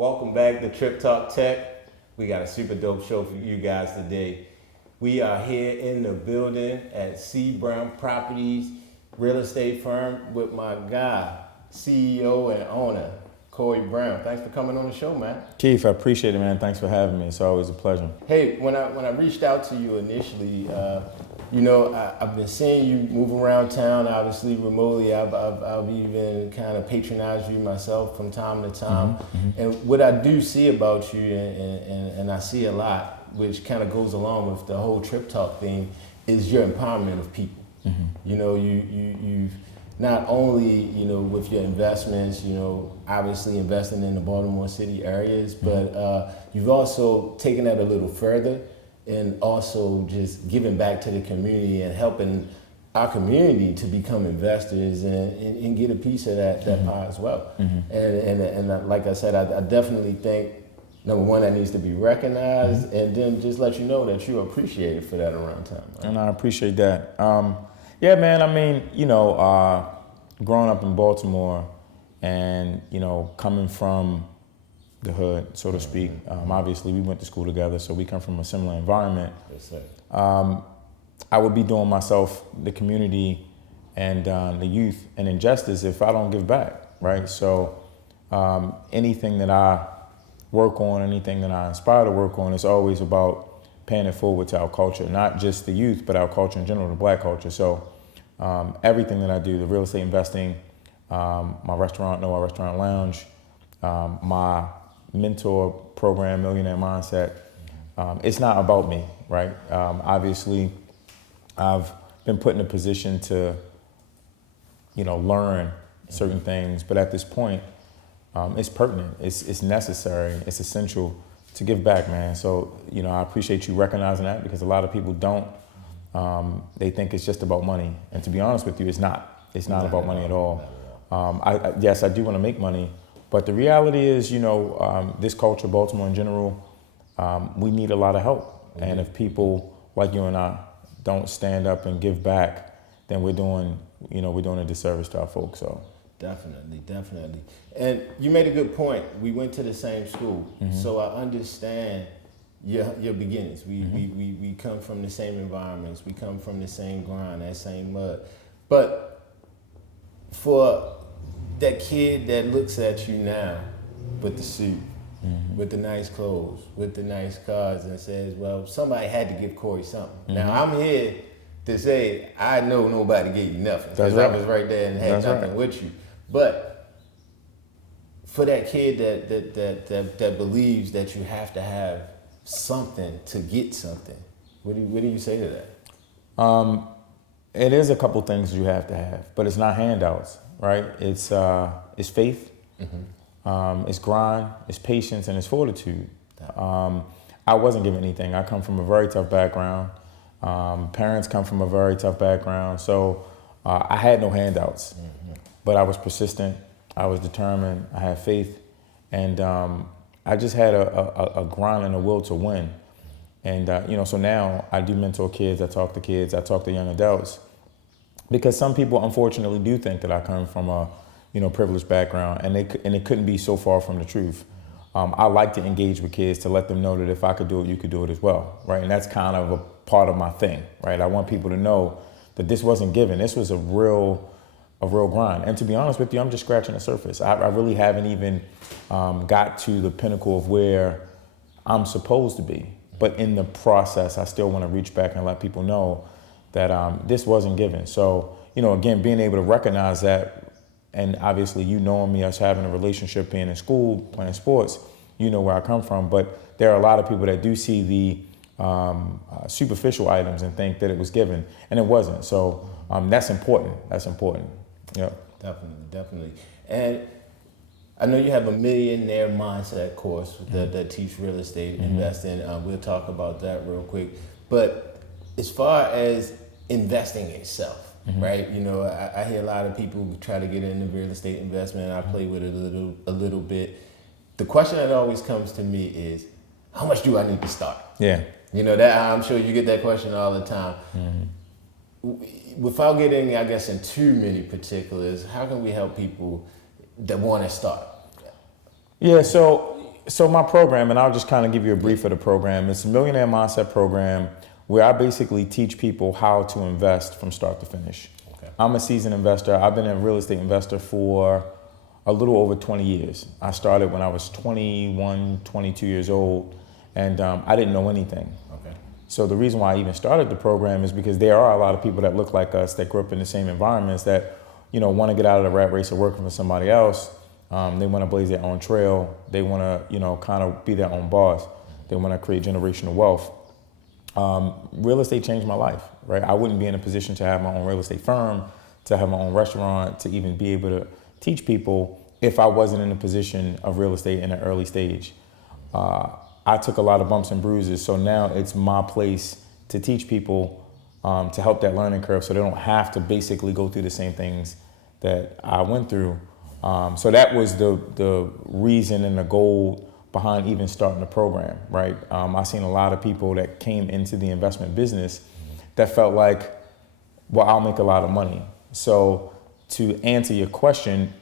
Welcome back to TrippTalk Tech. We got a super dope show for you guys today. We are here in the building at CBrown Properties real estate firm with my guy, CEO and owner, Corey Brown. Thanks for coming on the show, man. Keith, I appreciate it, man. Thanks for having me. It's always a pleasure. Hey, when I reached out to you initially, I've been seeing you move around town, obviously remotely. I've even kind of patronized you myself from time to time. And what I do see about you, and I see a lot, which kind of goes along with the whole TrippTalk thing, is your empowerment of people. You know, you've not only, with your investments, obviously investing in the Baltimore City areas, but you've also taken that a little further and also just giving back to the community and helping our community to become investors and get a piece of that pie as well. And like I said, I definitely think, number one, that needs to be recognized, and then just let you know that you're appreciated for that around town. Right? And I appreciate that. Yeah, man, I mean, growing up in Baltimore and, coming from the hood, so to speak, obviously we went to school together, so we come from a similar environment. I would be doing myself, the community, and the youth an injustice if I don't give back, right? So anything that I work on, anything that I inspire to work on, is always about paying it forward to our culture, not just the youth, but our culture in general, the Black culture. So everything that I do, the real estate investing, my restaurant, Noir Restaurant Lounge, my mentor program, Millionaire Mindset, it's not about me, right? Obviously, I've been put in a position to, learn certain things, but at this point, it's pertinent, it's necessary, it's essential to give back, man. So, I appreciate you recognizing that, because a lot of people don't. They think it's just about money. And to be honest with you, it's not. It's not about money at all. Yes, I do want to make money, but the reality is, this culture, Baltimore in general, we need a lot of help. And if people like you and I don't stand up and give back, then we're doing a disservice to our folks. So. Definitely. And you made a good point. We went to the same school, so I understand your beginnings. We come from the same environments. We come from the same grind, that same mud. But for that kid that looks at you now with the suit, with the nice clothes, with the nice cars, and says, well, somebody had to give Corey something. Now, I'm here to say, I know nobody gave you nothing, because I was right there and had nothing with you. But for that kid that believes that you have to have something to get something, what do you say to that? It is a couple things you have to have, but it's not handouts, right? It's faith, it's grind, it's patience, and it's fortitude. I wasn't given anything. I come from a very tough background. Parents come from a very tough background, so I had no handouts. But I was persistent, I was determined, I had faith, and I just had a grind and a will to win. And so now I do mentor kids, I talk to young adults, because some people unfortunately do think that I come from a privileged background, and it couldn't be so far from the truth. I like to engage with kids to let them know that if I could do it, you could do it as well, right? And that's kind of a part of my thing, right? I want people to know that this wasn't given. This was a real grind. And to be honest with you, I'm just scratching the surface. I really haven't even got to the pinnacle of where I'm supposed to be. But in the process, I still want to reach back and let people know that this wasn't given. So, again, being able to recognize that, and obviously knowing me, us having a relationship, being in school, playing sports, where I come from. But there are a lot of people that do see the superficial items and think that it was given, and it wasn't. So that's important. Yeah, definitely. And I know you have a Millionaire Mindset course that teach real estate investing. We'll talk about that real quick. But as far as investing itself, right? I hear a lot of people try to get into real estate investment. I play with it a little bit. The question that always comes to me is, how much do I need to start? Yeah. That I'm sure you get that question all the time. Without getting, I guess, in too many particulars, how can we help people that want to start? Yeah, so So my program, and I'll just kind of give you a brief of the program. It's a Millionaire Mindset program where I basically teach people how to invest from start to finish. Okay. I'm a seasoned investor. I've been a real estate investor for a little over 20 years. I started when I was 21, 22 years old, and I didn't know anything. Okay. So the reason why I even started the program is because there are a lot of people that look like us that grew up in the same environments that, want to get out of the rat race of working for somebody else. They want to blaze their own trail. They want to, kind of be their own boss. They want to create generational wealth. Real estate changed my life, right? I wouldn't be in a position to have my own real estate firm, to have my own restaurant, to even be able to teach people if I wasn't in a position of real estate in an early stage. I took a lot of bumps and bruises, so now it's my place to teach people to help that learning curve so they don't have to basically go through the same things that I went through. So that was the reason and the goal behind even starting the program, right? I've seen a lot of people that came into the investment business that felt like, well, I'll make a lot of money. So to answer your question,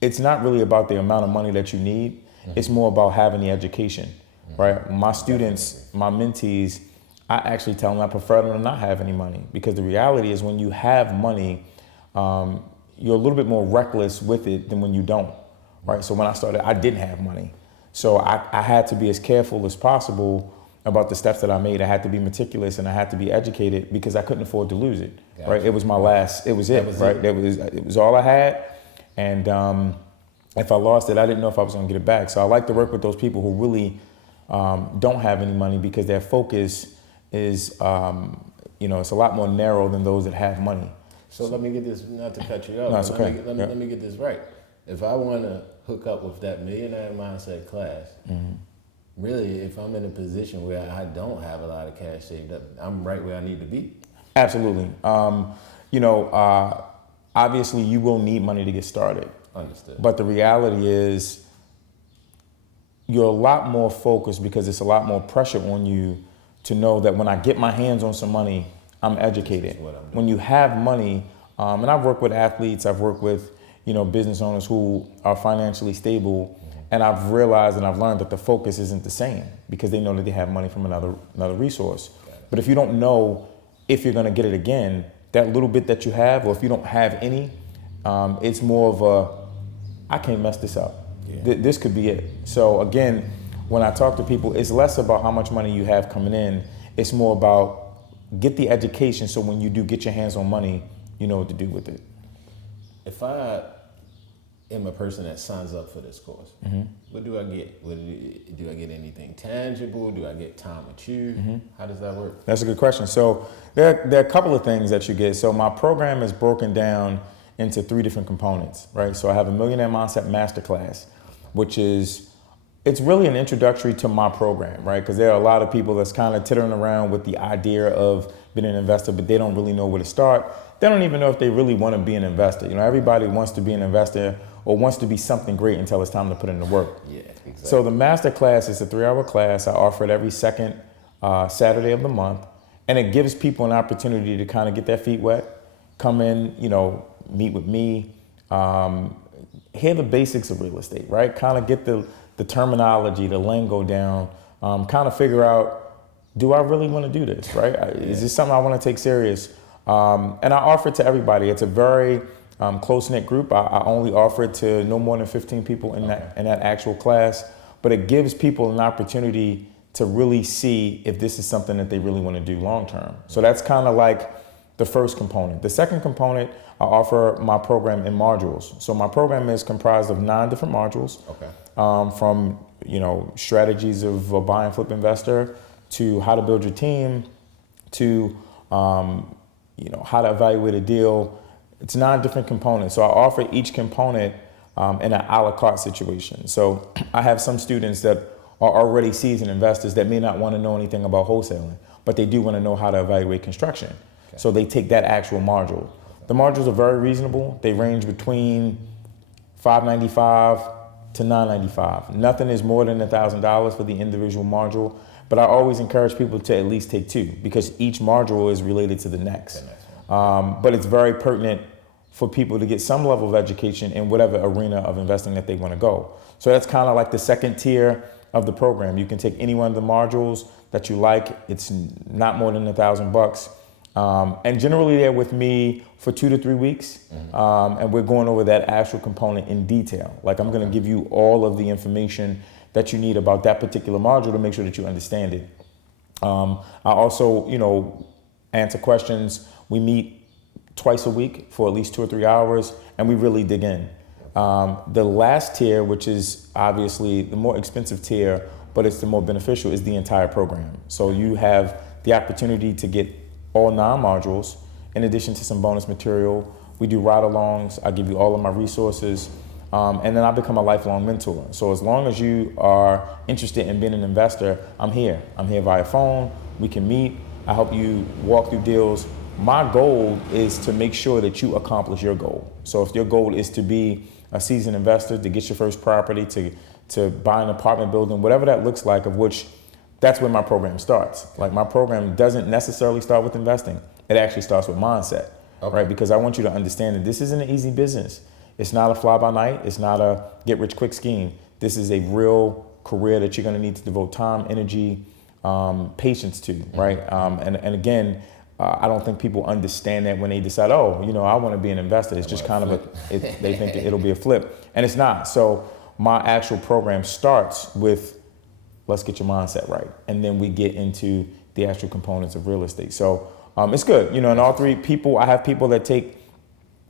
it's not really about the amount of money that you need. It's more about having the education, right? My students, my mentees, I actually tell them I prefer them to not have any money, because the reality is when you have money, you're a little bit more reckless with it than when you don't, right? So when I started, I didn't have money. So I had to be as careful as possible about the steps that I made. I had to be meticulous and I had to be educated because I couldn't afford to lose it, right? It was my last, it was it, right? It was all I had. And if I lost it, I didn't know if I was gonna get it back. So I like to work with those people who really don't have any money, because their focus is, it's a lot more narrow than those that have money. So let me get this, not to cut you off, No, it's but okay. let me get this right. If I want to hook up with that Millionaire Mindset class, really, if I'm in a position where I don't have a lot of cash saved up, I'm right where I need to be. Absolutely. Obviously you will need money to get started. Understood. But the reality is you're a lot more focused because it's a lot more pressure on you to know that when I get my hands on some money, I'm educated. When you have money, and I've worked with athletes, I've worked with, business owners who are financially stable, and I've realized and I've learned that the focus isn't the same because they know that they have money from another resource. But if you don't know if you're gonna get it again, that little bit that you have, or if you don't have any, it's more of I can't mess this up. Yeah. This could be it. So again, when I talk to people, it's less about how much money you have coming in. It's more about get the education so when you do get your hands on money, you know what to do with it. If I am a person that signs up for this course, what do I get? Do I get anything tangible? Do I get time with you? How does that work? That's a good question. So there are a couple of things that you get. So my program is broken down into 3 different components, right? So I have a Millionaire Mindset Masterclass, which is, it's really an introductory to my program, right? Because there are a lot of people that's kind of tittering around with the idea of being an investor, but they don't really know where to start. They don't even know if they really want to be an investor. Everybody wants to be an investor or wants to be something great until it's time to put in the work. Yeah, exactly. So the Masterclass is a 3-hour class. I offer it every second Saturday of the month, and it gives people an opportunity to kind of get their feet wet, come in, meet with me, hear the basics of real estate, right? Kind of get the terminology, the lingo down, kind of figure out, do I really want to do this, right? Is this something I want to take serious? And I offer it to everybody. It's a very close-knit group. I only offer it to no more than 15 people in that actual class, but it gives people an opportunity to really see if this is something that they really want to do long-term. So that's kind of like the first component. The second component, I offer my program in modules. So my program is comprised of 9 different modules. Okay. From strategies of a buy and flip investor, to how to build your team, to how to evaluate a deal. It's 9 different components. So I offer each component in an a la carte situation. So I have some students that are already seasoned investors that may not want to know anything about wholesaling, but they do want to know how to evaluate construction. Okay. So they take that actual module. The modules are very reasonable. They range between $595 to $995. Nothing is more than $1,000 for the individual module, but I always encourage people to at least take 2 because each module is related to the next. But it's very pertinent for people to get some level of education in whatever arena of investing that they want to go. So that's kind of like the second tier of the program. You can take any one of the modules that you like. It's not more than $1,000. And generally they're with me for 2 to 3 weeks. And we're going over that actual component in detail. Like I'm going to give you all of the information that you need about that particular module to make sure that you understand it. I also, answer questions. We meet twice a week for at least 2 or 3 hours, and we really dig in. The last tier, which is obviously the more expensive tier, but it's the more beneficial, is the entire program. So you have the opportunity to get all 9 modules in addition to some bonus material. We do ride-alongs. I give you all of my resources. And then I become a lifelong mentor. So as long as you are interested in being an investor, I'm here. I'm here via phone. We can meet. I help you walk through deals. My goal is to make sure that you accomplish your goal. So if your goal is to be a seasoned investor, to get your first property, to buy an apartment building, whatever that looks like, of which that's where my program starts. Like my program doesn't necessarily start with investing. It actually starts with mindset, right? Because I want you to understand that this isn't an easy business. It's not a fly-by-night. It's not a get-rich-quick scheme. This is a real career that you're going to need to devote time, energy, patience to, right? And again, I don't think people understand that when they decide, I want to be an investor. It's just kind of they think it'll be a flip, and it's not. So my actual program starts with, let's get your mindset right, and then we get into the actual components of real estate. So it's good, and all 3 people. I have people that take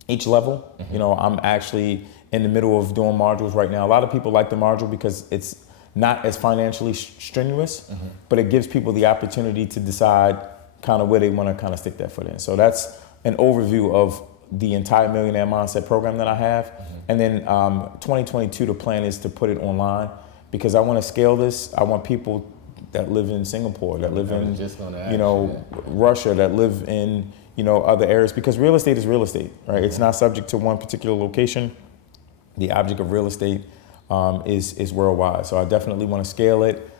each level. I'm actually in the middle of doing modules right now. A lot of people like the module because it's not as financially strenuous, but it gives people the opportunity to decide kind of where they want to kind of stick their foot in. So that's an overview of the entire Millionaire Mindset program that I have. And then 2022, the plan is to put it online because I want to scale this. I want people that live in Singapore, that live in, Russia, that live in, other areas, because real estate is real estate, right? It's not subject to one particular location. The object of real estate is worldwide. So I definitely want to scale it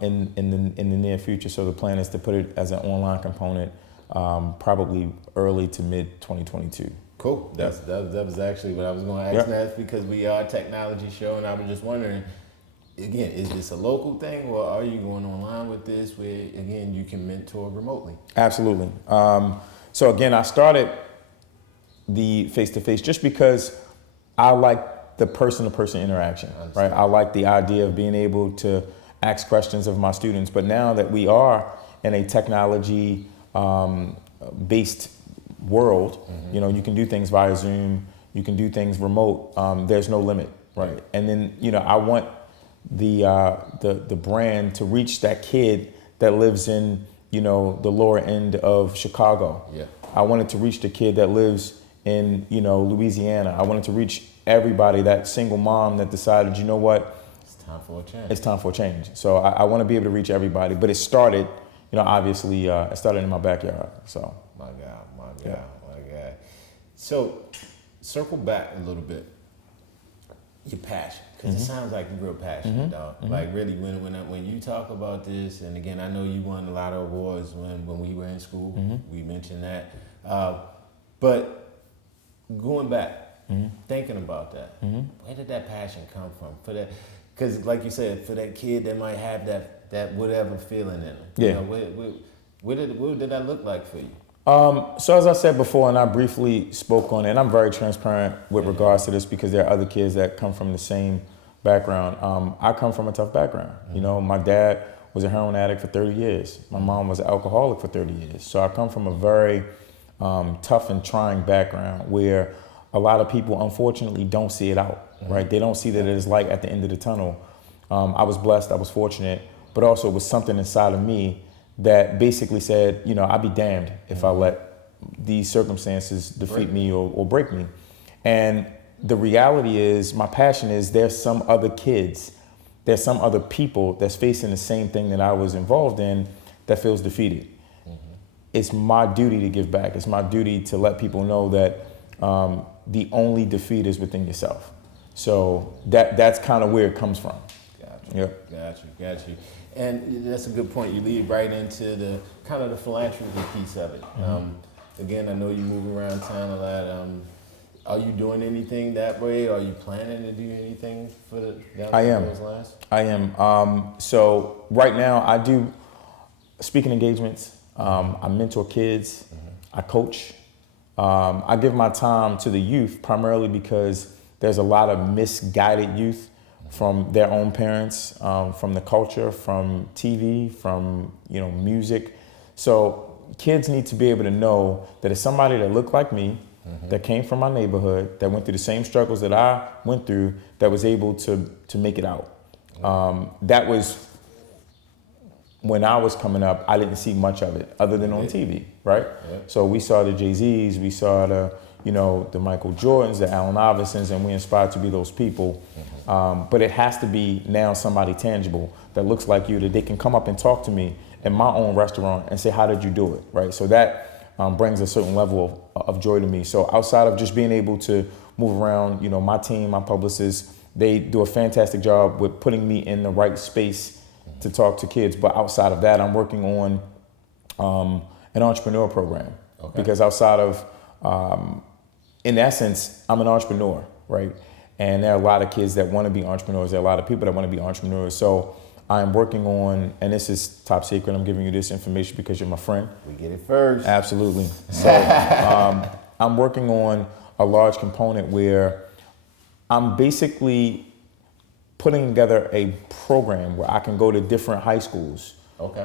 in the near future. So the plan is to put it as an online component, probably early to mid 2022. Cool. That was actually what I was going to ask next, because we are a technology show, and I was just wondering, again, is this a local thing, or are you going online with this where, again, you can mentor remotely? Absolutely. So again, I started the face-to-face just because I like the person-to-person interaction, right? I like the idea of being able to ask questions of my students. But now that we are in a technology based world, you can do things via Zoom, you can do things remote. There's no limit, right? And then, I want the brand to reach that kid that lives in, the lower end of Chicago. Yeah. I wanted to reach the kid that lives in, Louisiana. I wanted to reach everybody, that single mom that decided, you know what? It's time for a change. It's time for a change. So I want to be able to reach everybody. But it started, obviously, it started in my backyard. So. My God. So circle back a little bit. Your passion, because it sounds like you're real passionate, dog. Like really, when you talk about this, and again, I know you won a lot of awards when we were in school. We mentioned that, but going back, thinking about that, where did that passion come from? For that, because like you said, for that kid that might have that whatever feeling in them. Yeah. What did that look like for you? So as I said before, and I briefly spoke on it, and I'm very transparent with regards to this because there are other kids that come from the same background. I come from a tough background. My dad was a heroin addict for 30 years. My mom was an alcoholic for 30 years. So I come from a very tough and trying background where a lot of people, unfortunately, don't see it out, right? They don't see that there's light at the end of the tunnel. I was blessed, I was fortunate, but also it was something inside of me that basically said, I'd be damned if I let these circumstances defeat me or break me. And the reality is, my passion is there's some other kids, there's some other people that's facing the same thing that I was involved in that feels defeated. It's my duty to give back. It's my duty to let people know that the only defeat is within yourself. So that's kind of where it comes from. Got you. And that's a good point. You lead right into the kind of the philanthropy piece of it. Again, I know you move around town a lot. Are you doing anything that way? Are you planning to do anything for those lines? I am. So right now I do speaking engagements. I mentor kids. I coach. I give my time to the youth primarily because there's a lot of misguided youth from their own parents, from the culture, from TV, from music. So kids need to be able to know that it's somebody that looked like me, that came from my neighborhood, that went through the same struggles that I went through, that was able to make it out. That was when I was coming up. I didn't see much of it other than on TV, right? Yeah. So we saw the Jay-Z's, we saw the Michael Jordans, the Allen Iversons, and we inspired to be those people. But it has to be now somebody tangible that looks like you, that they can come up and talk to me in my own restaurant and say, how did you do it, right? So that brings a certain level of joy to me. So outside of just being able to move around, my team, my publicists, they do a fantastic job with putting me in the right space to talk to kids. But outside of that, I'm working on an entrepreneur program. Okay. Because outside of, in essence, I'm an entrepreneur, right? And there are a lot of kids that want to be entrepreneurs. There are a lot of people that want to be entrepreneurs. So I'm working on, and this is top secret, I'm giving you this information because you're my friend. We get it first. Absolutely. So I'm working on a large component where I'm basically putting together a program where I can go to different high schools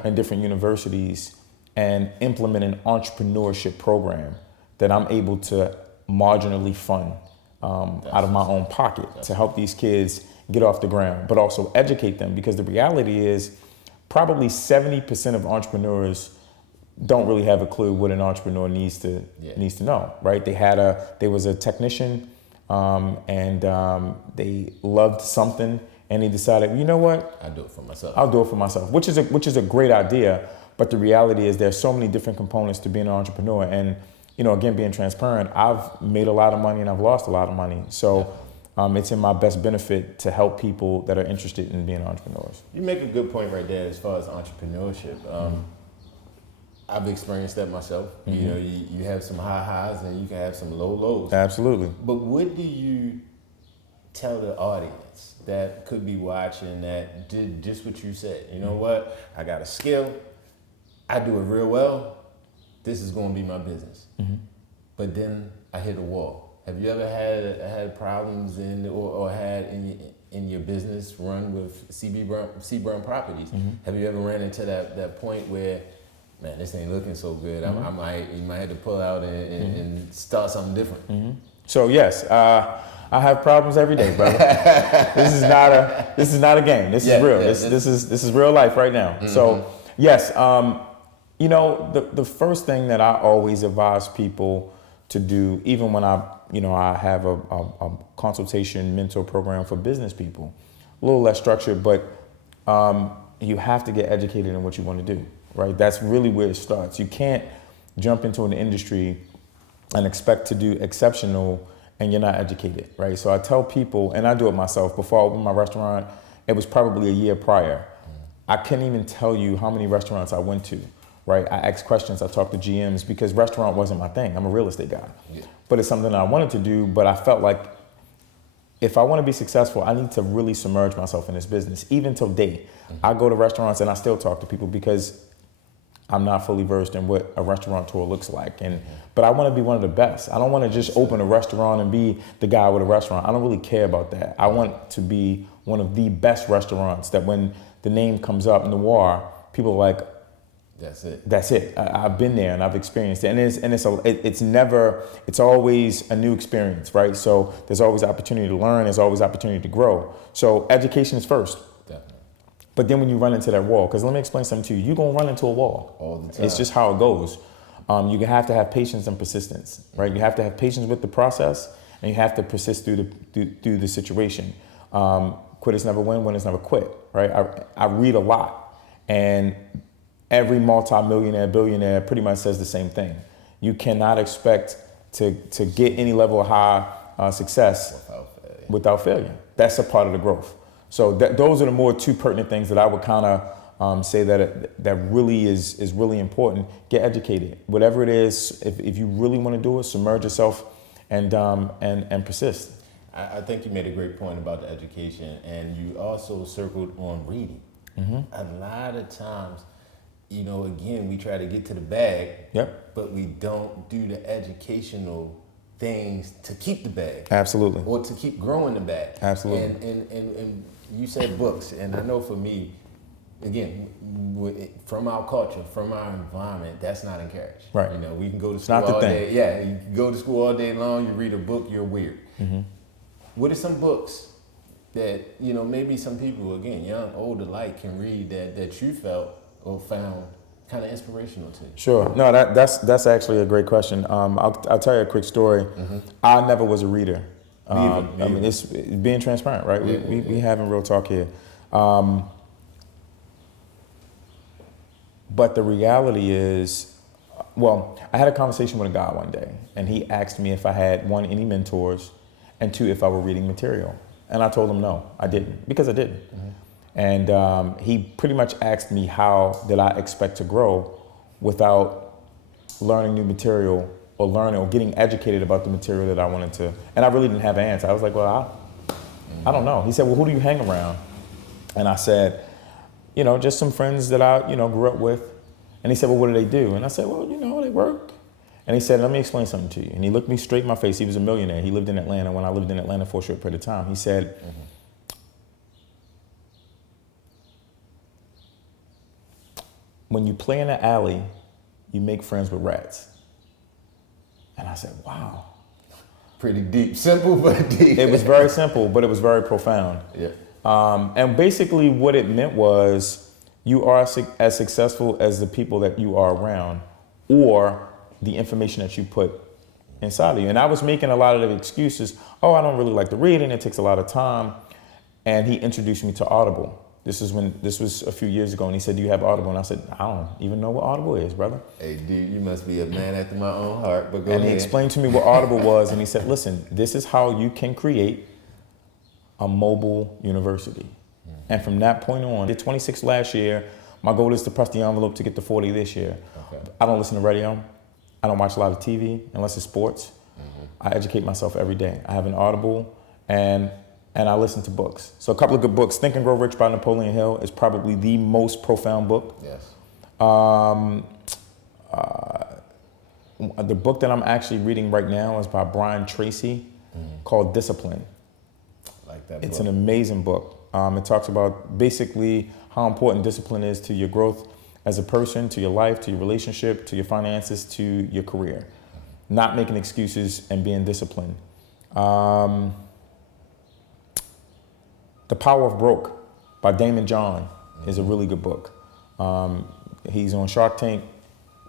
and different universities and implement an entrepreneurship program that I'm able to marginally fund out of my own pocket to help these kids get off the ground, but also educate them, because the reality is probably 70% of entrepreneurs don't really have a clue what an entrepreneur needs to know, right? They was a technician and they loved something and they decided, you know what? I'll do it for myself. I'll do it for myself, which is a great idea. But the reality is there's so many different components to being an entrepreneur. And, again, being transparent, I've made a lot of money and I've lost a lot of money. So it's in my best benefit to help people that are interested in being entrepreneurs. You make a good point right there as far as entrepreneurship. I've experienced that myself. You have some high highs and you can have some low lows. Absolutely. But what do you tell the audience that could be watching that did just what you said? You know what? I got a skill. I do it real well. This is going to be my business. But then I hit a wall. Have you ever had problems or had in your business run with CBrown properties? Have you ever ran into that point where, man, this ain't looking so good? You might have to pull out and start something different. So yes, I have problems every day, brother. This is not a game. This is real. This is real life right now. So yes, the first thing that I always advise people to do, even when I have a consultation mentor program for business people, a little less structured, but you have to get educated in what you want to do, right? That's really where it starts. You can't jump into an industry and expect to do exceptional and you're not educated, right? So I tell people, and I do it myself, before I opened my restaurant, it was probably a year prior. I couldn't even tell you how many restaurants I went to. Right, I asked questions, I talked to GMs, because restaurant wasn't my thing. I'm a real estate guy. But it's something that I wanted to do, but I felt like if I want to be successful, I need to really submerge myself in this business. Even till date, I go to restaurants and I still talk to people because I'm not fully versed in what a restaurateur looks like. But I want to be one of the best. I don't want to just open a restaurant and be the guy with a restaurant. I don't really care about that. I want to be one of the best restaurants that when the name comes up, Noir, people are like, That's it. I've been there and I've experienced it, and it's always a new experience, right? So there's always opportunity to learn. There's always opportunity to grow. So education is first. Definitely. But then when you run into that wall, because let me explain something to you, you're gonna run into a wall all the time. It's just how it goes. You have to have patience and persistence, right? You have to have patience with the process, and you have to persist through the situation. Quitters never win, winners never quit, right? I read a lot, and every multi-millionaire, billionaire pretty much says the same thing. You cannot expect to get any level of high success without failure. That's a part of the growth. So those are the more two pertinent things that I would kind of say that really is really important. Get educated. Whatever it is, if you really want to do it, submerge yourself and persist. I think you made a great point about the education, and you also circled on reading. A lot of times, again, we try to get to the bag, but we don't do the educational things to keep the bag. Absolutely. Or to keep growing the bag. Absolutely. And you said books, and I know for me, again, from our culture, from our environment, that's not encouraged. Right. We can go to school all day. Yeah, you can go to school all day long, you read a book, you're weird. What are some books that, maybe some people, again, young, old alike, can read that you felt or found kind of inspirational to you? Sure. No, that's actually a great question. I'll tell you a quick story. I never was a reader. I mean, it's being transparent, right? We having real talk here. But the reality is, I had a conversation with a guy one day, and he asked me if I had, one, any mentors, and two, if I were reading material. And I told him no, I didn't, because I didn't. And he pretty much asked me how did I expect to grow without learning new material or learning or getting educated about the material that I wanted to. And I really didn't have an answer. I was like, well, I don't know. He said, well, who do you hang around? And I said, just some friends that I, grew up with. And he said, well, what do they do? And I said, well, they work. And he said, let me explain something to you. And he looked me straight in my face. He was a millionaire. He lived in Atlanta when I lived in Atlanta for a short period of time. He said, when you play in an alley, you make friends with rats. And I said, wow. Pretty deep. Simple, but deep. It was very simple, but it was very profound. Yeah. And basically what it meant was you are as successful as the people that you are around or the information that you put inside of you. And I was making a lot of the excuses. Oh, I don't really like to read and it takes a lot of time. And he introduced me to Audible. This was a few years ago, and he said, do you have Audible? And I said, I don't even know what Audible is, brother. Hey, dude, you must be a man after my own heart, but go ahead. And he explained to me what Audible was, and he said, listen, this is how you can create a mobile university. And from that point on, I did 26 last year. My goal is to press the envelope to get to 40 this year. Okay. I don't listen to radio. I don't watch a lot of TV unless it's sports. I educate myself every day. I have an Audible, and I listen to books. So a couple of good books. Think and Grow Rich by Napoleon Hill is probably the most profound book. Yes. The book that I'm actually reading right now is by Brian Tracy called Discipline. Like that book. It's an amazing book. It talks about basically how important discipline is to your growth as a person, to your life, to your relationship, to your finances, to your career. Not making excuses and being disciplined. The Power of Broke by Damon John is a really good book. He's on Shark Tank.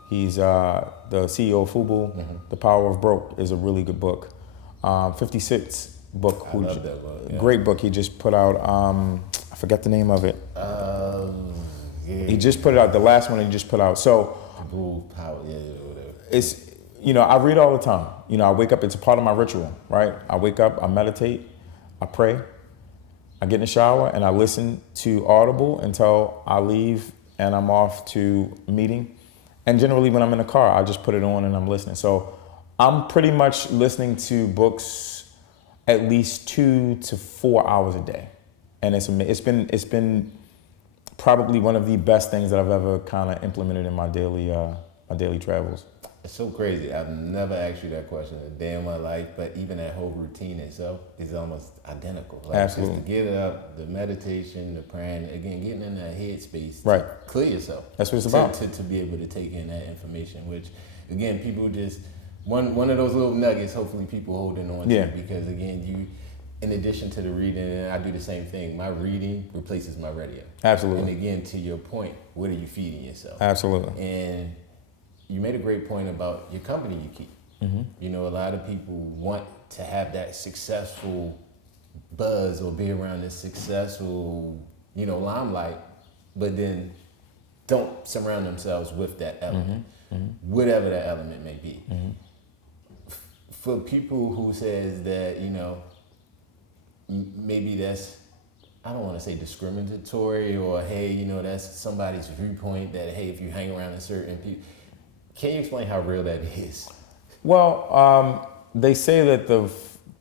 He's the CEO of Fubo. The Power of Broke is a really good book. 50 Cent's book. I love that book. Yeah. Great book. He just put out, I forget the name of it. He just put it out, the last one he just put out. So, Power, whatever. It's, I read all the time. I wake up, it's a part of my ritual, right? I wake up, I meditate, I pray. I get in the shower and I listen to Audible until I leave and I'm off to a meeting. And generally when I'm in the car, I just put it on and I'm listening. So I'm pretty much listening to books at least 2 to 4 hours a day. And it's been probably one of the best things that I've ever kind of implemented in my daily travels. It's so crazy. I've never asked you that question a day in my life, but even that whole routine itself is almost identical. Like Absolutely. Just to get up, the meditation, the praying, again, getting in that headspace right. to clear yourself. That's what it's about. To be able to take in that information, which, again, people just, one of those little nuggets, hopefully people holding on to, because, again, in addition to the reading, and I do the same thing, my reading replaces my radio. Absolutely. And again, to your point, what are you feeding yourself? Absolutely. And you made a great point about your company you keep. A lot of people want to have that successful buzz or be around this successful, limelight, but then don't surround themselves with that element, whatever that element may be. For people who says that, maybe that's, I don't want to say discriminatory or, hey, that's somebody's viewpoint that, hey, if you hang around a certain people, can you explain how real that is? Well, They say that the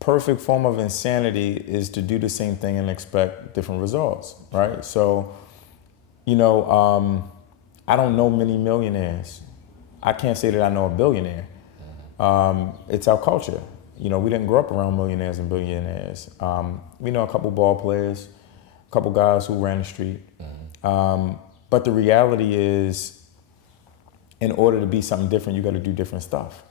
perfect form of insanity is to do the same thing and expect different results, right? So, I don't know many millionaires. I can't say that I know a billionaire. It's our culture. We didn't grow up around millionaires and billionaires. We know a couple ball players, a couple guys who ran the street. But the reality is, in order to be something different, you got to do different stuff.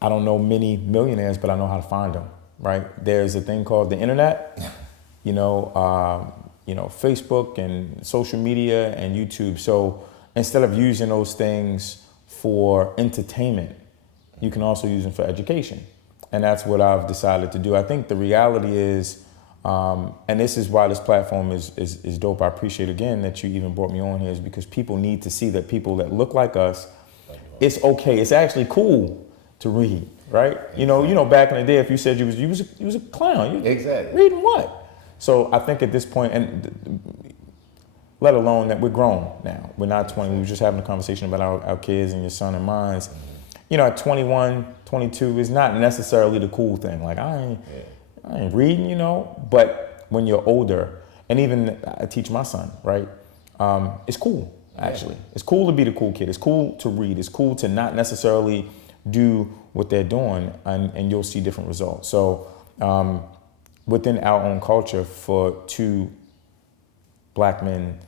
I don't know many millionaires, but I know how to find them, right? There's a thing called the internet, Facebook and social media and YouTube. So instead of using those things for entertainment, you can also use them for education. And that's what I've decided to do. I think the reality is, and this is why this platform is dope. I appreciate again that you even brought me on here, is because people need to see that people that look like us, it's okay. It's actually cool to read, right? Exactly. Back in the day, if you said you was a clown, exactly reading what? So I think at this point, and let alone that we're grown now. We're not 20. We were just having a conversation about our kids and your son and mine. At 21, 22 is not necessarily the cool thing. Like I ain't reading, but when you're older, and even I teach my son, right? It's cool, actually. Yeah. It's cool to be the cool kid. It's cool to read. It's cool to not necessarily do what they're doing, and you'll see different results. So within our own culture, for two black men,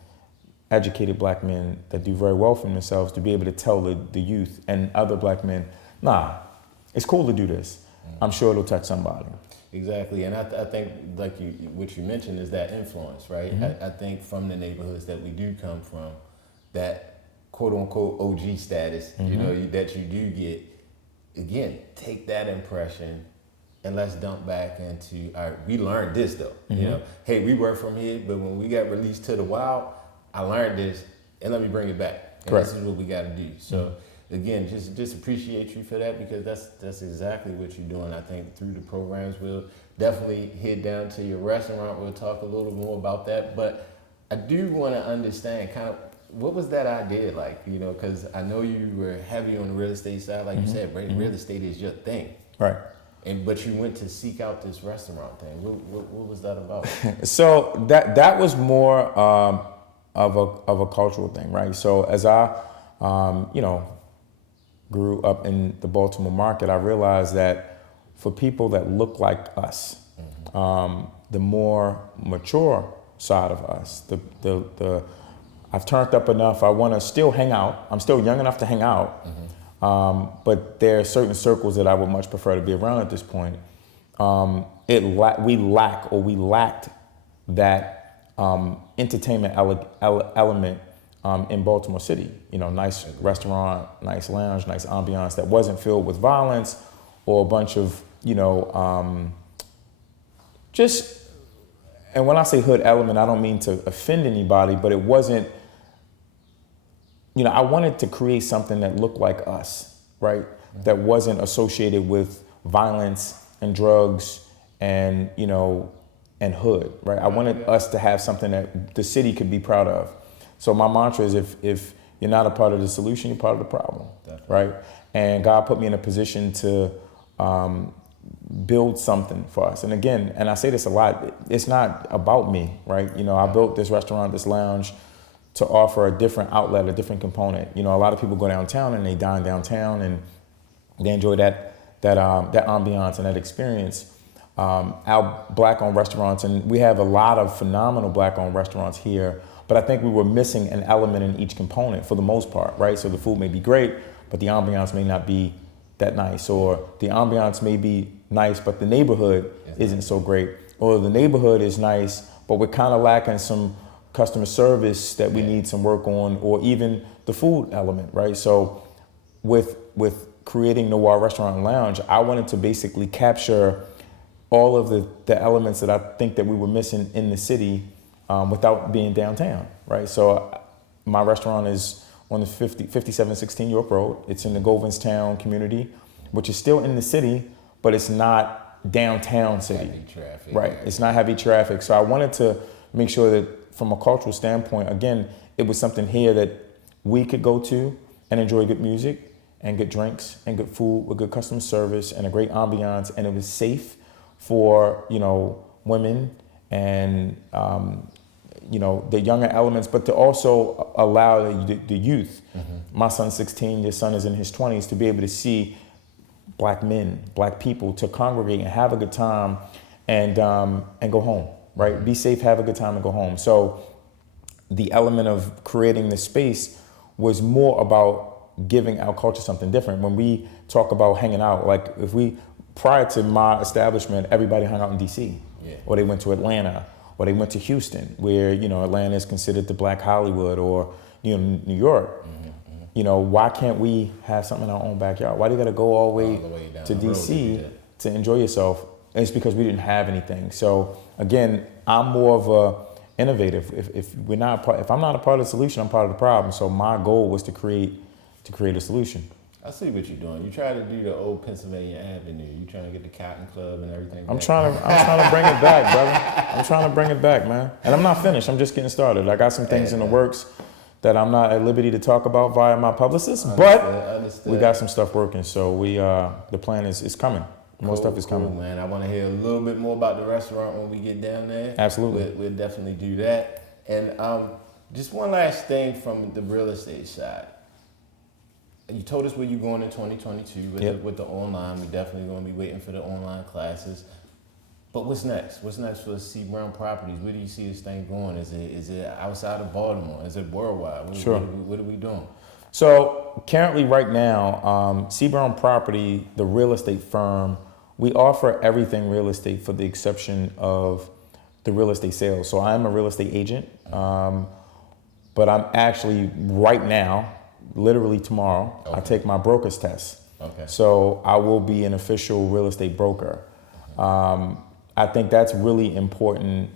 educated black men that do very well for themselves, to be able to tell the youth and other black men, nah, it's cool to do this. I'm sure it'll touch somebody. Exactly, and I think what you mentioned is that influence, right? I think from the neighborhoods that we do come from, that quote unquote OG status, that you do get, again, take that impression and let's dump back into, all right, we learned this though. Hey, we were from here, but when we got released to the wild, I learned this, and let me bring it back. And Correct. This is what we got to do. So again, just appreciate you for that, because that's exactly what you're doing. I think through the programs, we'll definitely head down to your restaurant. We'll talk a little more about that. But I do want to understand kind of what was that idea like, because I know you were heavy on the real estate side. Like you said, real estate is your thing. Right. But you went to seek out this restaurant thing. What was that about? So that was more of a cultural thing, right? So as I, grew up in the Baltimore market, I realized that for people that look like us, the more mature side of us, I've turned up enough. I want to still hang out. I'm still young enough to hang out, but there are certain circles that I would much prefer to be around at this point. We lacked that entertainment element in Baltimore City. Nice restaurant, nice lounge, nice ambiance that wasn't filled with violence or a bunch of, and when I say hood element, I don't mean to offend anybody, but it wasn't, I wanted to create something that looked like us, right? That wasn't associated with violence and drugs and, and hood, right? I wanted us to have something that the city could be proud of. So my mantra is if you're not a part of the solution, you're part of the problem, Definitely. Right? And God put me in a position to build something for us. And again, and I say this a lot, it's not about me, right? I built this restaurant, this lounge to offer a different outlet, a different component. A lot of people go downtown and they dine downtown and they enjoy that ambiance and that experience. Our black-owned restaurants, and we have a lot of phenomenal black-owned restaurants here, but I think we were missing an element in each component for the most part, right? So the food may be great, but the ambiance may not be that nice, or the ambiance may be nice, but the neighborhood isn't so great, or the neighborhood is nice, but we're kind of lacking some customer service that we need some work on, or even the food element, right? So with creating Noir Restaurant and Lounge, I wanted to basically capture all of the elements that I think that we were missing in the city without being downtown, right? So my restaurant is on the 5716 York Road. It's in the Govinstown community, which is still in the city, but it's not downtown city. Heavy traffic. Right, it's not heavy traffic. So I wanted to make sure that from a cultural standpoint, again, it was something here that we could go to and enjoy good music and good drinks and good food with good customer service and a great ambiance, and it was safe for, you know, women and, you know, the younger elements, but to also allow the youth, my son's 16, your son is in his 20s, to be able to see black men, black people, to congregate and have a good time and go home, right? Be safe, have a good time, and go home. So the element of creating this space was more about giving our culture something different. When we talk about hanging out, like if we, prior to my establishment, everybody hung out in DC, or they went to Atlanta, or they went to Houston, where, you know, Atlanta is considered the Black Hollywood, or, you know, New York. You know, why can't we have something in our own backyard? Why do you got to go all the way to DC to enjoy yourself? And it's because we didn't have anything. So again, I'm more of a innovative. If I'm not a part of the solution, I'm part of the problem. So my goal was to create a solution. I see what you're doing. You try to do the old Pennsylvania Avenue. You trying to get the Cotton Club and everything. I'm trying to bring it back, brother. I'm trying to bring it back, man. And I'm not finished. I'm just getting started. I got some things in the works that I'm not at liberty to talk about via my publicist, but we got some stuff working. So the plan is coming. More stuff is coming. Man, I want to hear a little bit more about the restaurant when we get down there. Absolutely. We'll definitely do that. And just one last thing from the real estate side. You told us where you're going in 2022 with the online. We're definitely going to be waiting for the online classes. But what's next? What's next for CBrown Properties? Where do you see this thing going? Is it outside of Baltimore? Is it worldwide? What are we doing? So currently right now, CBrown Property, the real estate firm, we offer everything real estate for the exception of the real estate sales. So I'm a real estate agent, but I'm actually right now, literally tomorrow, I take my broker's test. Okay. So I will be an official real estate broker. I think that's really important,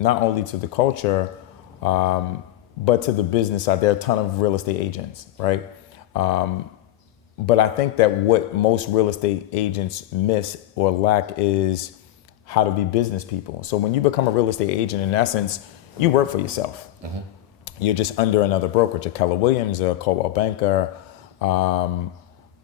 not only to the culture, but to the business side. There are a ton of real estate agents, right? But I think that what most real estate agents miss or lack is how to be business people. So when you become a real estate agent, in essence, you work for yourself. You're just under another brokerage, a Keller Williams, a Coldwell Banker,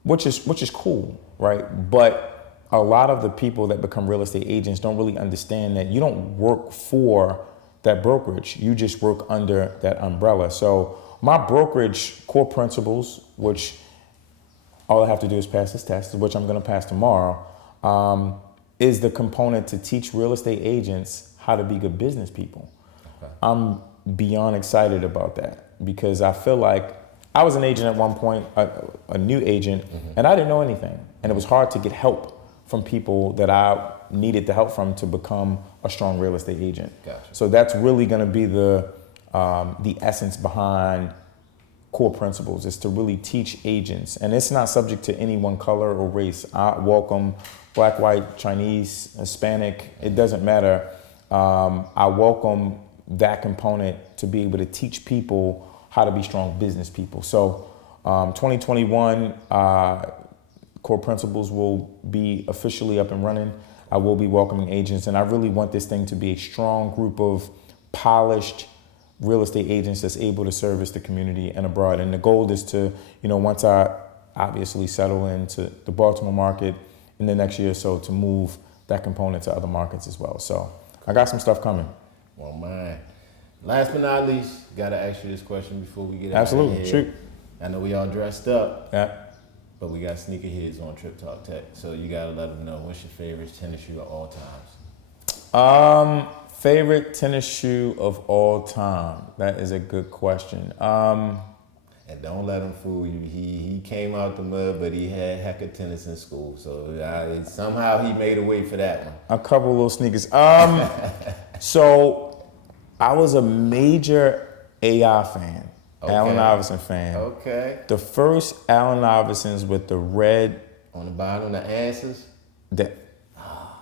which is cool, right? But a lot of the people that become real estate agents don't really understand that you don't work for that brokerage. You just work under that umbrella. So my brokerage core principles, which all I have to do is pass this test, which I'm going to pass tomorrow, is the component to teach real estate agents how to be good business people. Okay. I'm beyond excited about that because I feel like I was an agent at one point, a new agent, and I didn't know anything. And it was hard to get help from people that I needed the help from to become a strong real estate agent. Gotcha. So that's really going to be the essence behind core principles, is to really teach agents. And it's not subject to any one color or race. I welcome black, white, Chinese, Hispanic, it doesn't matter. I welcome that component to be able to teach people how to be strong business people. So 2021, core principles will be officially up and running. I will be welcoming agents, and I really want this thing to be a strong group of polished real estate agents that's able to service the community and abroad. And the goal is to, once I obviously settle into the Baltimore market in the next year or so, to move that component to other markets as well. So I got some stuff coming. Well, man. Last but not least, got to ask you this question before we get out Absolutely. of here. Shoot. I know we all dressed up. Yeah. But we got sneakerheads on TrippTalk Tech, so you gotta let them know what's your favorite tennis shoe of all times. Favorite tennis shoe of all time. That is a good question. And don't let him fool you. He came out the mud, but he had heck of tennis in school, so somehow he made a way for that one. A couple little sneakers. So I was a major AI fan. Okay. Allen Iverson fan. Okay. The first Allen Iversons with the red on the bottom, the answers.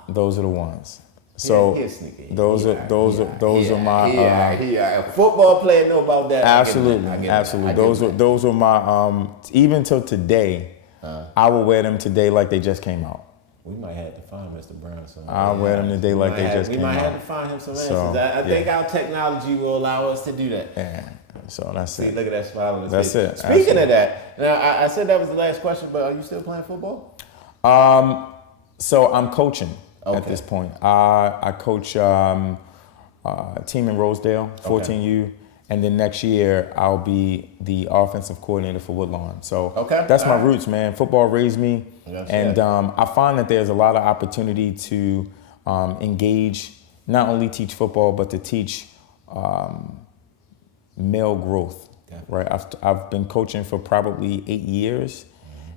Those are the ones. So those are my. A football player know about that. Absolutely. Those are my. Even till today, I will wear them today like they just came out. We might have to find Mr. Brown some. I'll wear them today like they just came out. We might have to find him some answers. I think our technology will allow us to do that. Yeah. So that's See, it. look at that smile on his That's face. it. Speaking Absolutely. of that, now I said that was the last question, but are you still playing football? So I'm coaching at Okay. this point. I coach a team in Rosedale, 14U, and then next year I'll be the offensive coordinator for Woodlawn. So that's my roots, man. Football raised me, and I find that there's a lot of opportunity to engage, not only teach football, but to teach male growth. Right, I've been coaching for probably 8 years,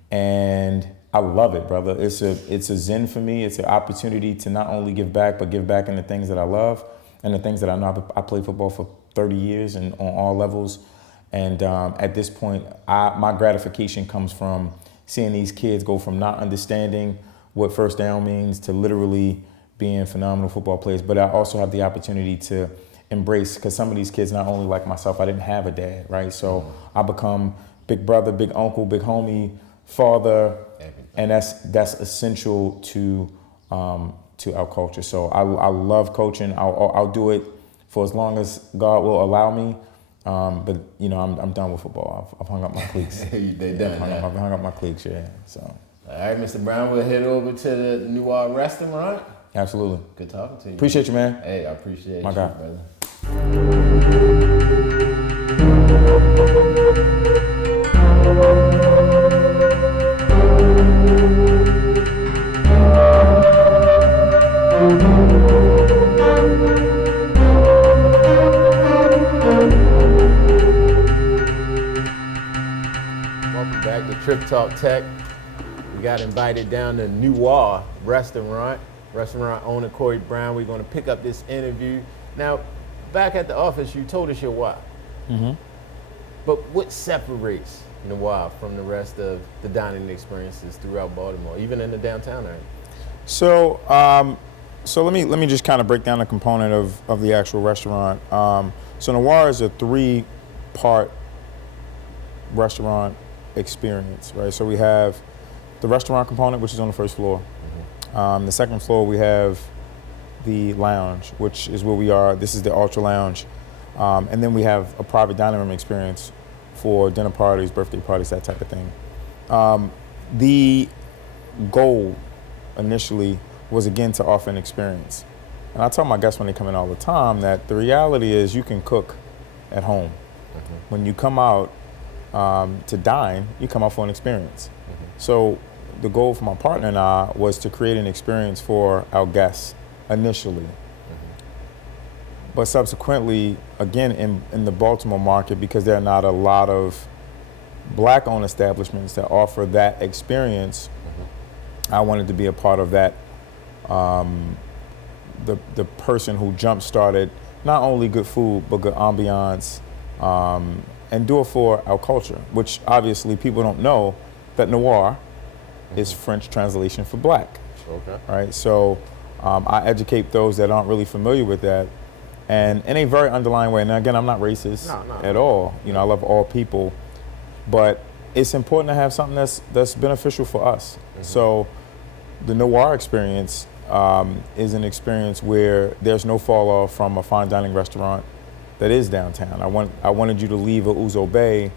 and I love it, brother. It's a zen for me. It's an opportunity to not only give back, but give back in the things that I love and the things that I know. I played football for 30 years and on all levels. And at this point, my gratification comes from seeing these kids go from not understanding what first down means to literally being phenomenal football players. But I also have the opportunity to embrace, because some of these kids, not only like myself, I didn't have a dad, right? So I become big brother, big uncle, big homie, father, and that's essential to our culture. So I love coaching. I'll do it for as long as God will allow me. But you know, I'm done with football. I've hung up my cleats. They done. I've hung up my cleats, yeah. So. All right, Mr. Brown, we'll head over to the Noir restaurant. Absolutely. Good talking to you. Appreciate you, man. Hey, I appreciate My you, God. brother. Welcome back to TrippTalk Tech. We got invited down to Noir restaurant owner Corey Brown. We're going to pick up this interview. Now, back at the office, you told us your why. Mm-hmm. But what separates Noir from the rest of the dining experiences throughout Baltimore, even in the downtown area? So, so let me just kind of break down the component of the actual restaurant. So Noir is a 3-part restaurant experience, right? So we have the restaurant component, which is on the first floor. Mm-hmm. The second floor, we have the lounge, which is where we are. This is the Ultra Lounge. And then we have a private dining room experience for dinner parties, birthday parties, that type of thing. The goal initially was, again, to offer an experience. And I tell my guests when they come in all the time that the reality is you can cook at home. Mm-hmm. When you come out to dine, you come out for an experience. Mm-hmm. So the goal for my partner and I was to create an experience for our guests initially. But subsequently, again, in the Baltimore market, because there are not a lot of Black-owned establishments that offer that experience, I wanted to be a part of that, the person who jump-started not only good food, but good ambiance, and do it for our culture, which obviously people don't know that Noir is French translation for Black. Okay. Right? So I educate those that aren't really familiar with that. And in a very underlying way. Now, again, I'm not racist at all. You know, I love all people, but it's important to have something that's beneficial for us. Mm-hmm. So the Noir experience is an experience where there's no fall off from a fine dining restaurant that is downtown. I wanted you to leave a Ouzo Bay,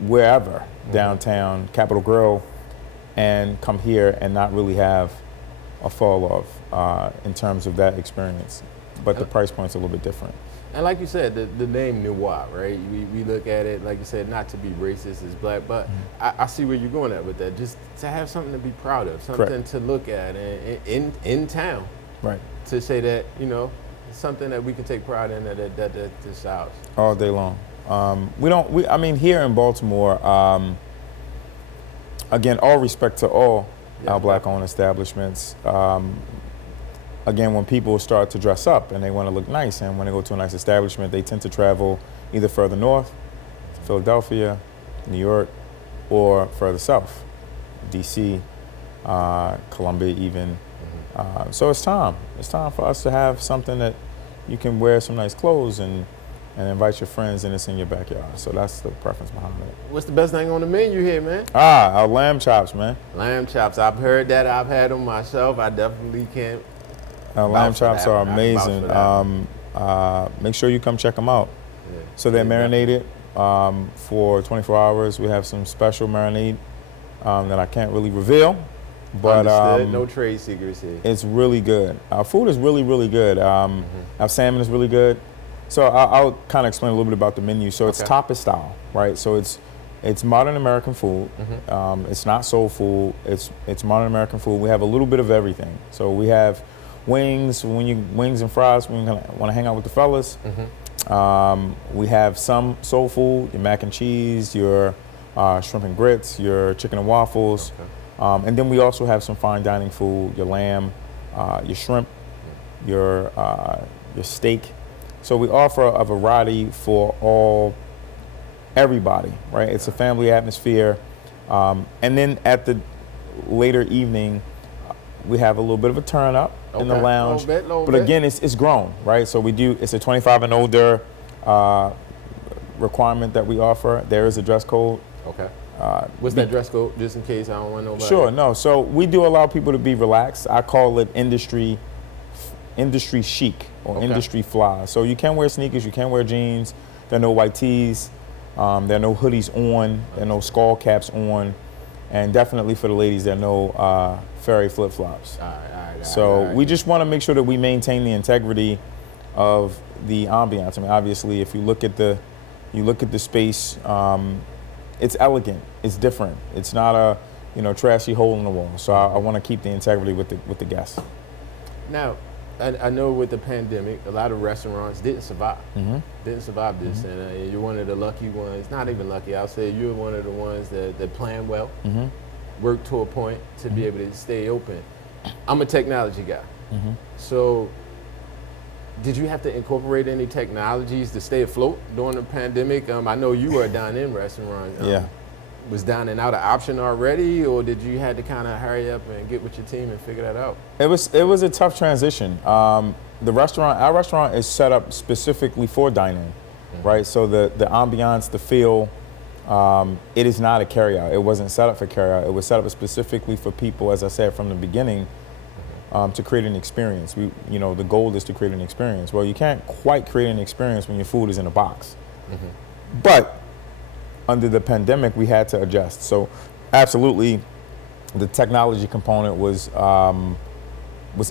wherever, downtown, Capitol Grill, and come here and not really have a fall off in terms of that experience. But the price point's a little bit different. And like you said, the name Noir, right? We look at it, like you said, not to be racist as Black, but I see where you're going at with that. Just to have something to be proud of, something Correct. to look at in town. Right. To say that, you know, something that we can take pride in that this house. All day long. I mean, here in Baltimore, again, all respect to all our Black-owned establishments. Again, when people start to dress up and they want to look nice, and when they go to a nice establishment, they tend to travel either further north, Philadelphia, New York, or further south, DC, Columbia even. So it's time. It's time for us to have something that you can wear some nice clothes and invite your friends, and it's in your backyard. So that's the preference behind it. What's the best thing on the menu here, man? Our lamb chops, man. Lamb chops. I've heard that. I've had them myself. I definitely can't. Our lamb chops are amazing. make sure you come check them out. Yeah. So they're marinated for 24 hours. We have some special marinade that I can't really reveal. But no trade secrets here. it's really good. Our food is really, really good. Our salmon is really good. So I'll kind of explain a little bit about the menu. So it's tapas style, right? So it's modern American food. It's not soul food. It's modern American food. We have a little bit of everything. So we have wings, wings and fries when you want to hang out with the fellas. We have some soul food, your mac and cheese, your shrimp and grits, your chicken and waffles. And then we also have some fine dining food, your lamb, your shrimp, your steak. So we offer a variety for everybody, right? It's a family atmosphere. And then at the later evening, we have a little bit of a turn up in the lounge. Little but bit. again, it's grown, right? So it's a 25 and older requirement that we offer. There is a dress code. Okay. What's that dress code, just in case I don't want nobody? Sure, no. So we do allow people to be relaxed. I call it industry chic or industry fly. So you can wear sneakers, you can wear jeans. There are no white tees. There are no hoodies on. There are no skull caps on. And definitely for the ladies, there are no fairy flip-flops. All right. So we just want to make sure that we maintain the integrity of the ambiance. I mean, obviously, if you look at the space, it's elegant. It's different. It's not a trashy hole in the wall. So I want to keep the integrity with the guests. Now, I know with the pandemic, a lot of restaurants didn't survive. Didn't survive this, and you're one of the lucky ones. Not even lucky. I'll say you're one of the ones that planned well, worked to a point to be able to stay open. I'm a technology guy, so did you have to incorporate any technologies to stay afloat during the pandemic? I know you were a dine-in restaurant. Was dining out an option already, or did you had to kind of hurry up and get with your team and figure that out? It was a tough transition. Our restaurant is set up specifically for dining, right? So the ambiance, the feel, it is not a carryout. It wasn't set up for carryout. It was set up specifically for people, as I said from the beginning, to create an experience. The goal is to create an experience. Well, you can't quite create an experience when your food is in a box, but under the pandemic, we had to adjust. So, absolutely, the technology component was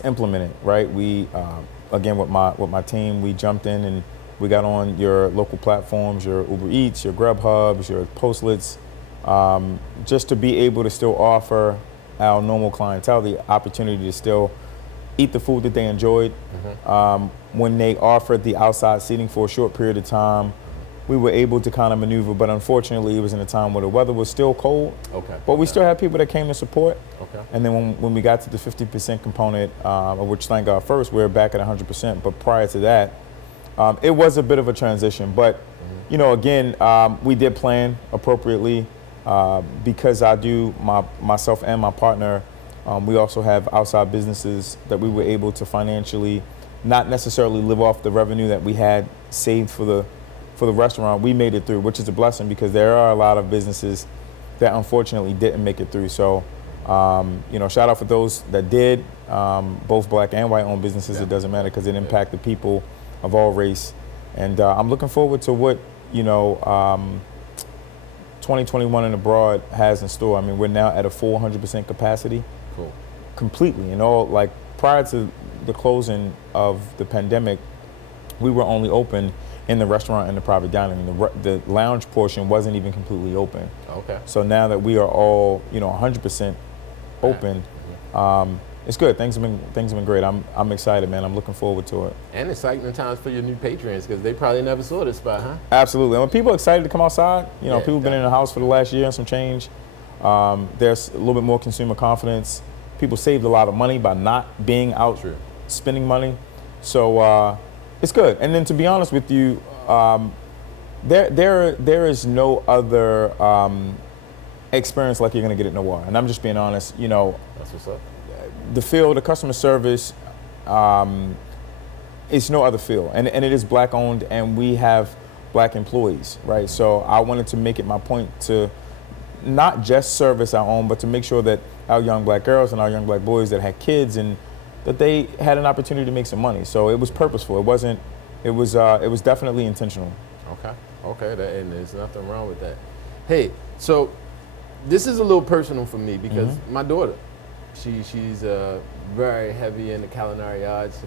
implemented. Right? We again with my team, we jumped in and we got on your local platforms, your Uber Eats, your Grubhubs, your Postlets, just to be able to still offer our normal clientele the opportunity to still eat the food that they enjoyed. When they offered the outside seating for a short period of time, we were able to kind of maneuver, but unfortunately it was in a time where the weather was still cold. But we still had people that came to support. And then when we got to the 50% component, of which thank God first, we were back at 100%. But prior to that, it was a bit of a transition. But, again, we did plan appropriately because myself and my partner, we also have outside businesses that we were able to financially not necessarily live off the revenue that we had saved for the restaurant. We made it through, which is a blessing because there are a lot of businesses that unfortunately didn't make it through. So, shout out for those that did, both black and white owned businesses. It doesn't matter because it impacted people of all race. And I'm looking forward to what, 2021 and abroad has in store. I mean, we're now at a full 100% capacity. Completely. Prior to the closing of the pandemic, we were only open in the restaurant and the private dining. The lounge portion wasn't even completely open. So now that we are all, 100% open, it's good. Things have been great. I'm excited, man. I'm looking forward to it. And exciting times for your new patrons because they probably never saw this spot, huh? Absolutely. And when people are excited to come outside, people have been in the house for the last year and some change. There's a little bit more consumer confidence. People saved a lot of money by not being out spending money. So it's good. And then to be honest with you, there is no other experience like you're gonna get at Noir. And I'm just being honest. That's what's up. The feel, the customer service, it's no other feel. And it is black owned, and we have black employees, right? So I wanted to make it my point to not just service our own, but to make sure that our young black girls and our young black boys that had kids and that they had an opportunity to make some money. So it was purposeful. It it was definitely intentional. Okay, and there's nothing wrong with that. Hey, so this is a little personal for me because my daughter, she's very heavy in the culinary arts,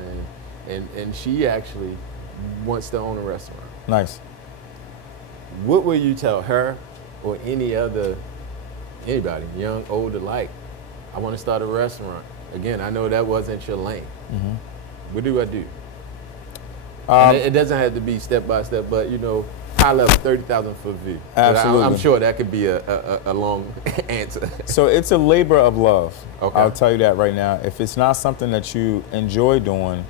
and she actually wants to own a restaurant. Nice. What will you tell her or anybody, young, old alike? I want to start a restaurant. Again, I know that wasn't your lane. What do I do? And it doesn't have to be step by step, but high level, 30,000 foot view. Absolutely. I'm sure that could be a long answer. So it's a labor of love. Okay. I'll tell you that right now. If it's not something that you enjoy doing,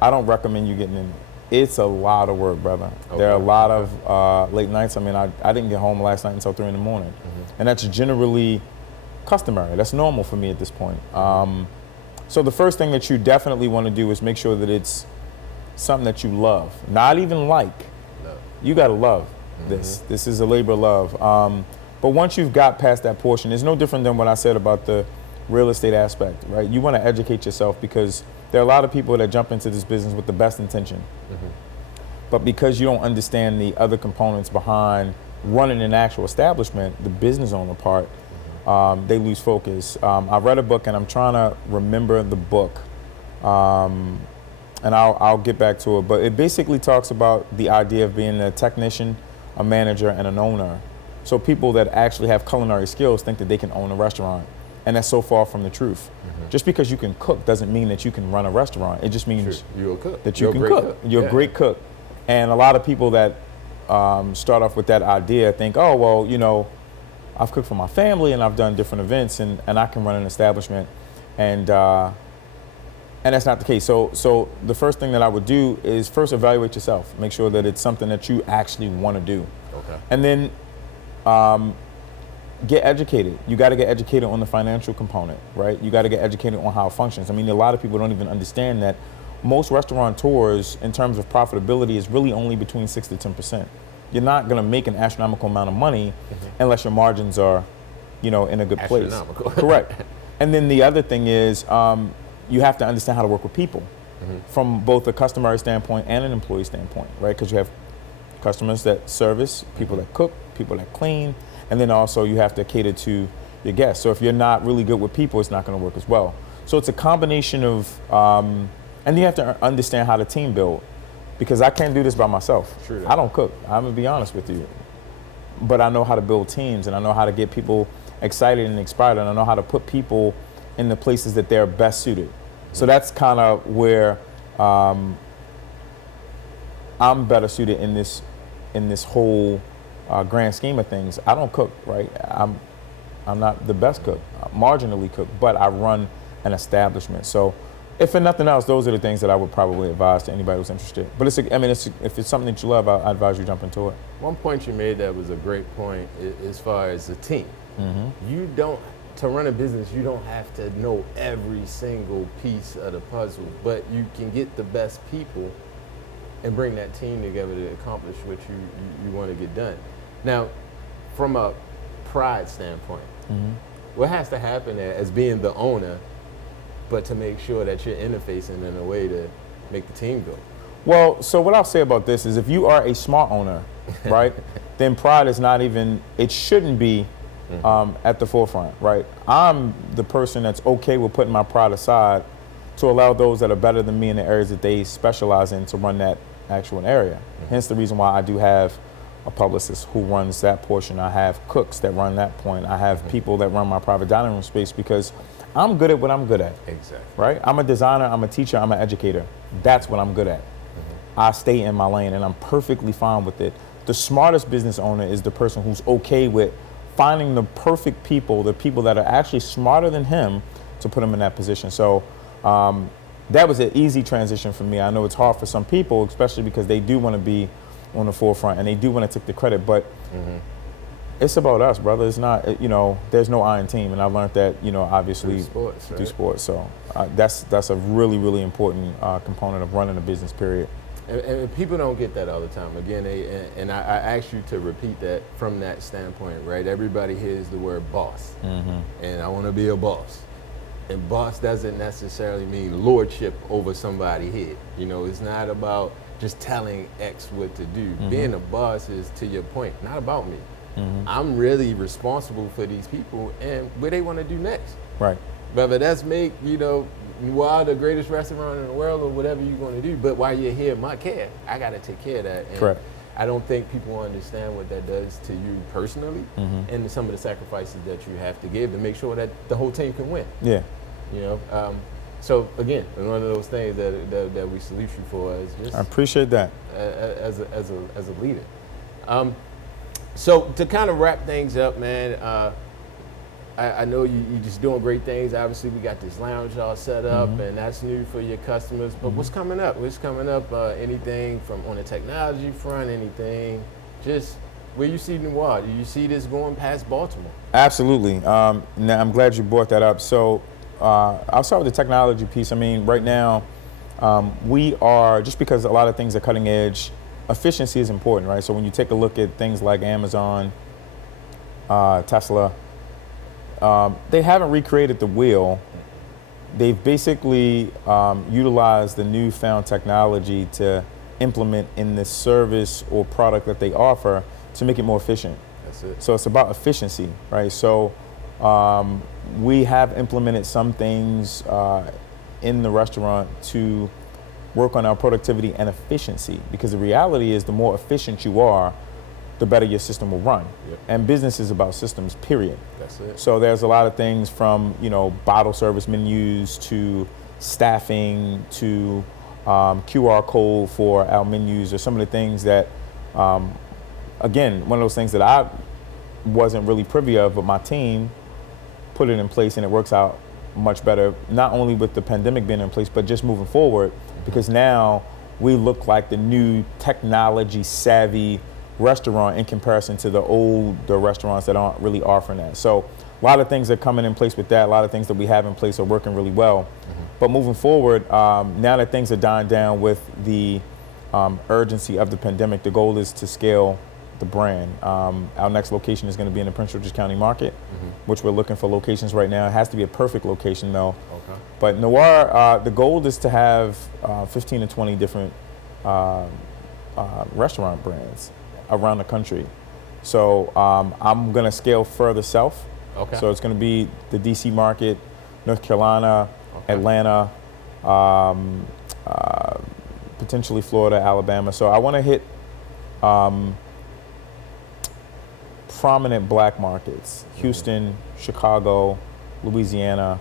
I don't recommend you getting in it. It's a lot of work, brother. Okay. There are a lot of late nights. I mean, I didn't get home last night until 3 in the morning. And that's generally customary. That's normal for me at this point. So the first thing that you definitely want to do is make sure that it's something that you love. Not even like. You got to love this. This is a labor of love. But once you've got past that portion, it's no different than what I said about the real estate aspect, right? You want to educate yourself because there are a lot of people that jump into this business with the best intention. But because you don't understand the other components behind running an actual establishment, the business owner part, they lose focus. I read a book and I'm trying to remember the book. And I'll get back to it, but it basically talks about the idea of being a technician, a manager, and an owner. So people that actually have culinary skills think that they can own a restaurant, and that's so far from the truth. Just because you can cook doesn't mean that you can run a restaurant. It just means you're a cook. That you can cook. You're a great cook. And a lot of people that start off with that idea think, oh, well, I've cooked for my family and I've done different events and I can run an establishment. And that's not the case. So the first thing that I would do is first evaluate yourself. Make sure that it's something that you actually want to do. Okay. And then get educated. You got to get educated on the financial component, right? You got to get educated on how it functions. I mean, a lot of people don't even understand that most restaurateurs, in terms of profitability, is really only between 6 to 10%. You're not going to make an astronomical amount of money unless your margins are, in a good place. Correct. And then the other thing is, you have to understand how to work with people from both a customer standpoint and an employee standpoint, right? Because you have customers that service, people that cook, people that clean, and then also you have to cater to your guests. So if you're not really good with people, it's not going to work as well. So it's a combination of, and you have to understand how to team build, because I can't do this by myself. True. I don't cook. I'm going to be honest with you. But I know how to build teams, and I know how to get people excited and inspired, and I know how to put people in the places that they're best suited. So that's kind of where I'm better suited in this whole grand scheme of things. I don't cook, right? I'm not the best cook, marginally cook, but I run an establishment. So if for nothing else, those are the things that I would probably advise to anybody who's interested. But if it's something that you love, I advise you jump into it. One point you made that was a great point as far as the team. To run a business, you don't have to know every single piece of the puzzle, but you can get the best people and bring that team together to accomplish what you want to get done. Now, from a pride standpoint, what has to happen as being the owner, but to make sure that you're interfacing in a way to make the team go? Well, so what I'll say about this is if you are a smart owner, right, then pride is not even, it shouldn't be at the forefront, right? I'm the person that's okay with putting my pride aside to allow those that are better than me in the areas that they specialize in to run that actual area. Hence the reason why I do have a publicist who runs that portion. I have cooks that run that point. I have people that run my private dining room space because I'm good at what I'm good at. Exactly. Right? I'm a designer, I'm a teacher, I'm an educator. That's what I'm good at. I stay in my lane and I'm perfectly fine with it. The smartest business owner is the person who's okay with finding the perfect people, the people that are actually smarter than him to put him in that position. So that was an easy transition for me. I know it's hard for some people, especially because they do want to be on the forefront and they do want to take the credit, but it's about us, brother. It's not, there's no I in team. And I learned that, obviously through sports. So that's a really, really important component of running a business, period. And people don't get that all the time. Again, I ask you to repeat that from that standpoint, right? Everybody hears the word boss, and I want to be a boss. And boss doesn't necessarily mean lordship over somebody's head. It's not about just telling X what to do. Being a boss is, to your point, not about me. I'm really responsible for these people and what they want to do next. Right. Whether that's make, Noir the greatest restaurant in the world or whatever you're going to do, but while you're here in my care, I got to take care of that. And correct. I don't think people understand what that does to you personally and some of the sacrifices that you have to give to make sure that the whole team can win. Yeah. So again, one of those things that we salute you for is just I appreciate that as a leader. So to kind of wrap things up, man, I know you're just doing great things. Obviously, we got this lounge all set up, and that's new for your customers. But what's coming up? What's coming up? Anything from on the technology front? Anything? Just where you see Noir? Do you see this going past Baltimore? Absolutely. Now, I'm glad you brought that up. So I'll start with the technology piece. I mean, right now, we are, just because a lot of things are cutting edge, efficiency is important, right? So when you take a look at things like Amazon, Tesla, they haven't recreated the wheel. They've basically utilized the newfound technology to implement in the service or product that they offer to make it more efficient. That's it. So it's about efficiency, right? So we have implemented some things in the restaurant to work on our productivity and efficiency, because the reality is the more efficient you are, the better your system will run. Yep. And business is about systems, period. That's it. So there's a lot of things from, bottle service menus to staffing to QR code for our menus, or some of the things that, again, one of those things that I wasn't really privy of, but my team put it in place and it works out much better, not only with the pandemic being in place, but just moving forward, because now we look like the new technology savvy restaurant in comparison to the restaurants that aren't really offering that. So a lot of things are coming in place with that. A lot of things that we have in place are working really well. But moving forward, now that things are dying down with the urgency of the pandemic, the goal is to scale the brand. Our next location is going to be in the Prince George's County market, which we're looking for locations right now. It has to be a perfect location though. Okay. But Noir, the goal is to have 15 to 20 different restaurant brands around the country. So I'm going to scale further south. Okay. So it's going to be the DC market, North Carolina, Atlanta, potentially Florida, Alabama. So I want to hit prominent black markets, Houston, Chicago, Louisiana,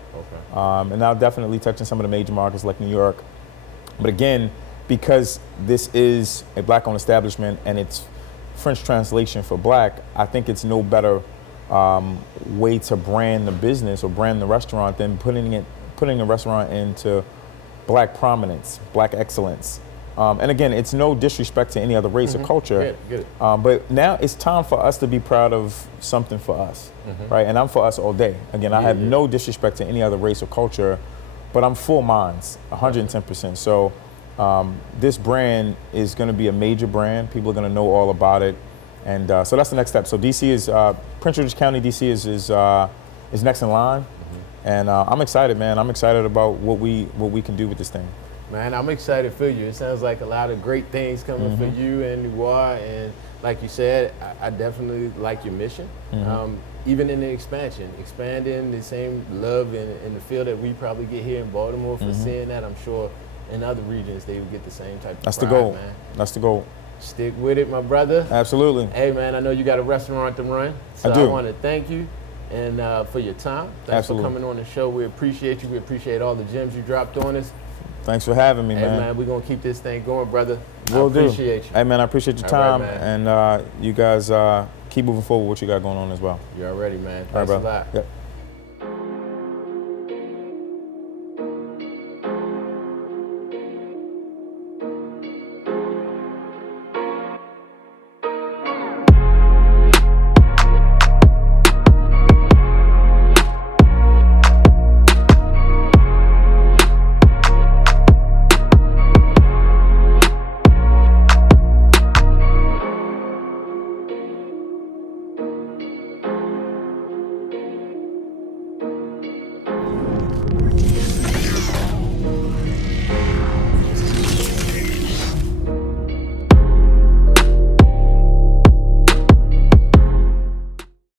and now definitely touching some of the major markets like New York. But again, because this is a black-owned establishment and it's French translation for black, I think it's no better way to brand the business or brand the restaurant than putting the restaurant into black prominence, black excellence. And again, it's no disrespect to any other race or culture, get it. But now it's time for us to be proud of something for us, right? And I'm for us all day. Again, I have no disrespect to any other race or culture, but I'm full minds, 110%. So this brand is going to be a major brand. People are going to know all about it. And so that's the next step. So DC is, Prince George's County, DC is next in line. And I'm excited, man. I'm excited about what we can do with this thing. Man, I'm excited for you. It sounds like a lot of great things coming for you and Noir. And like you said, I definitely like your mission. Even in the expansion, expanding the same love in the feel that we probably get here in Baltimore for seeing that. I'm sure in other regions they would get the same type of That's pride, the goal. Man. That's the goal. Stick with it, my brother. Absolutely. Hey, man, I know you got a restaurant to run. So I do. I want to thank you and for your time. Thanks for coming on the show. We appreciate you. We appreciate all the gems you dropped on us. Thanks for having me, hey, man. We're going to keep this thing going, brother. Will do. Appreciate you. Hey, man, I appreciate your time. Right, and you guys keep moving forward with what you got going on as well. You already, man. Thanks a lot. Yep.